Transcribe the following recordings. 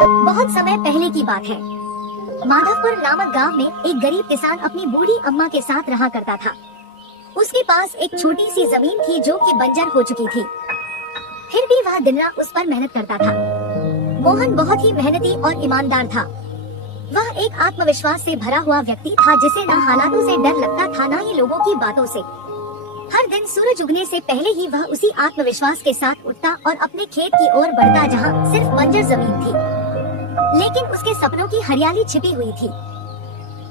बहुत समय पहले की बात है। माधवपुर नामक गांव में एक गरीब किसान अपनी बूढ़ी अम्मा के साथ रहा करता था। उसके पास एक छोटी सी जमीन थी जो कि बंजर हो चुकी थी। फिर भी वह दिन रात उस पर मेहनत करता था। मोहन बहुत ही मेहनती और ईमानदार था। वह एक आत्मविश्वास से भरा हुआ व्यक्ति था जिसे न हालातों से डर लगता था न ही लोगों की बातों से। हर दिन सूरज उगने से पहले ही वह उसी आत्मविश्वास के साथ उठता और अपने खेत की ओर बढ़ता जहां सिर्फ बंजर जमीन थी, लेकिन उसके सपनों की हरियाली छिपी हुई थी।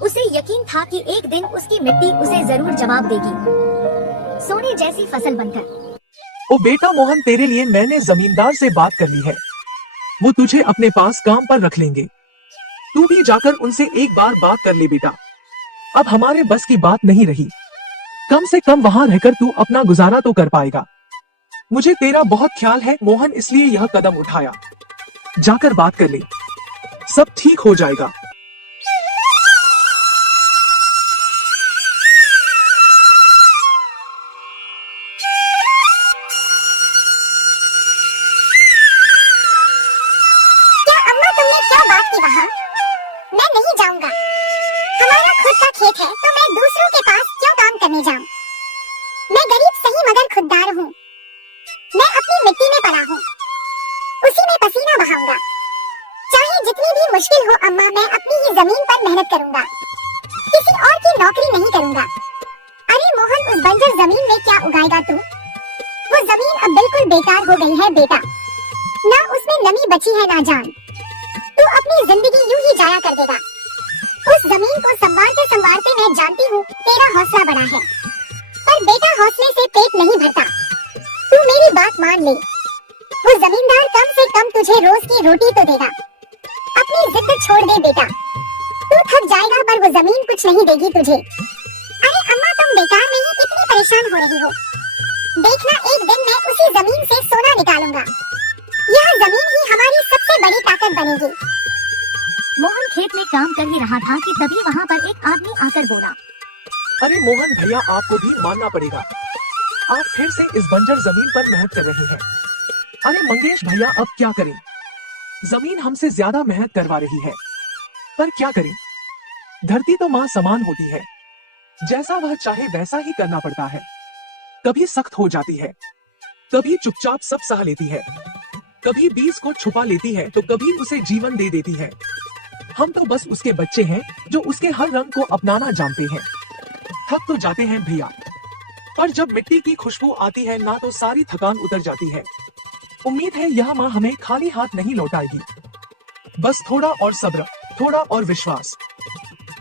उसे यकीन था कि एक दिन उसकी मिट्टी उसे जरूर जवाब देगी, सोने जैसी फसल बनकर। ओ बेटा मोहन, तेरे लिए मैंने जमींदार से बात कर ली है। वो तुझे अपने पास काम पर रख लेंगे। तू भी जाकर उनसे एक बार बात कर ले बेटा। अब हमारे बस की बात नहीं रही। कम से कम वहां रहकर तू अपना गुजारा तो कर पाएगा। मुझे तेरा बहुत ख्याल है मोहन, इसलिए यह कदम उठाया। जाकर बात कर ले, सब ठीक हो जाएगा। क्या अम्मा, तुमने क्या बात की वहाँ? मैं नहीं जाऊंगा। हमारा खुद का खेत है तो मैं दूसरों के पास क्यों काम करने जाऊं? मैं गरीब सही मगर खुददार हूँ। मैं अपनी मिट्टी में पला हूँ, उसी में पसीना बहाऊंगा। चाहे जितनी भी मुश्किल हो अम्मा, मैं अपनी ही जमीन पर मेहनत करूंगा, किसी और की नौकरी नहीं करूंगा। अरे मोहन, उस बंजर जमीन में क्या उगाएगा तू? वो जमीन अब बिल्कुल बेकार हो गई है बेटा। ना उसमें नमी बची है ना जान। तू अपनी जिंदगी यूं ही जाया कर देगा। उस जमीन को संवारते संवारते मैं जानती हूँ तेरा हौसला बड़ा है, पर बेटा हौसले से पेट नहीं भरता। तू मेरी बात मान ले। वो जमींदार कम से कम तुझे रोज की रोटी तो देगा। अपनी जिद छोड़ दे बेटा। तू थक जाएगा पर वो जमीन कुछ नहीं देगी तुझे। अरे अम्मा, तुम बेकार में ही कितनी परेशान हो रही हो। देखना, एक दिन मैं उसी जमीन से सोना निकालूंगा। यह जमीन ही हमारी सबसे बड़ी ताकत बनेगी। मोहन खेत में काम कर ही रहा था कि तभी वहाँ पर एक आदमी आकर बोला। अरे मोहन भैया, आपको भी मानना पड़ेगा। आप फिर से इस बंजर जमीन पर मेहनत कर रहे हैं। अरे मंगेश भैया, अब क्या करें? जमीन हमसे ज्यादा मेहनत करवा रही है, पर क्या करें? धरती तो माँ समान होती है, जैसा वह चाहे वैसा ही करना पड़ता है। कभी सख्त हो जाती है, कभी चुपचाप सब सह लेती है, कभी बीज को छुपा लेती है तो कभी उसे जीवन दे देती है। हम तो बस उसके बच्चे हैं जो उसके हर रंग को अपनाना जानते हैं। थक तो जाते हैं भैया, पर जब मिट्टी की खुशबू आती है ना तो सारी थकान उतर जाती है। उम्मीद है यह माँ हमें खाली हाथ नहीं लौटाएगी। बस थोड़ा और सब्र, थोड़ा और विश्वास।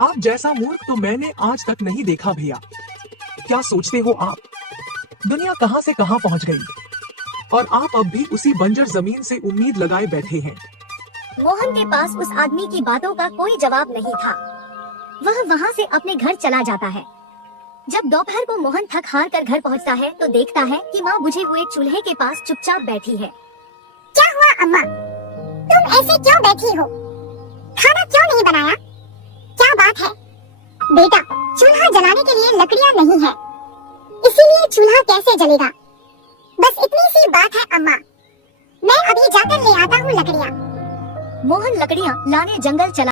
आप जैसा मूर्ख तो मैंने आज तक नहीं देखा भैया। क्या सोचते हो आप? दुनिया कहां से कहां पहुंच गई और आप अब भी उसी बंजर जमीन से उम्मीद लगाए बैठे हैं। मोहन के पास उस आदमी की बातों का कोई जवाब नहीं था। वह वहाँ से अपने घर चला जाता है। जब दोपहर को मोहन थक हार कर घर पहुँचता है तो देखता है कि माँ बुझे हुए चूल्हे के पास चुपचाप बैठी है। क्या हुआ अम्मा, तुम ऐसे क्यों बैठी हो? खाना क्यों नहीं बनाया? क्या बात है? बेटा, चूल्हा जलाने के लिए लकड़ियाँ नहीं है, इसीलिए चूल्हा कैसे जलेगा? बस इतनी सी बात है अम्मा, मैं अभी जाकर ले आता हूँ लकड़ियाँ। मोहन लकड़ियाँ लाने जंगल चला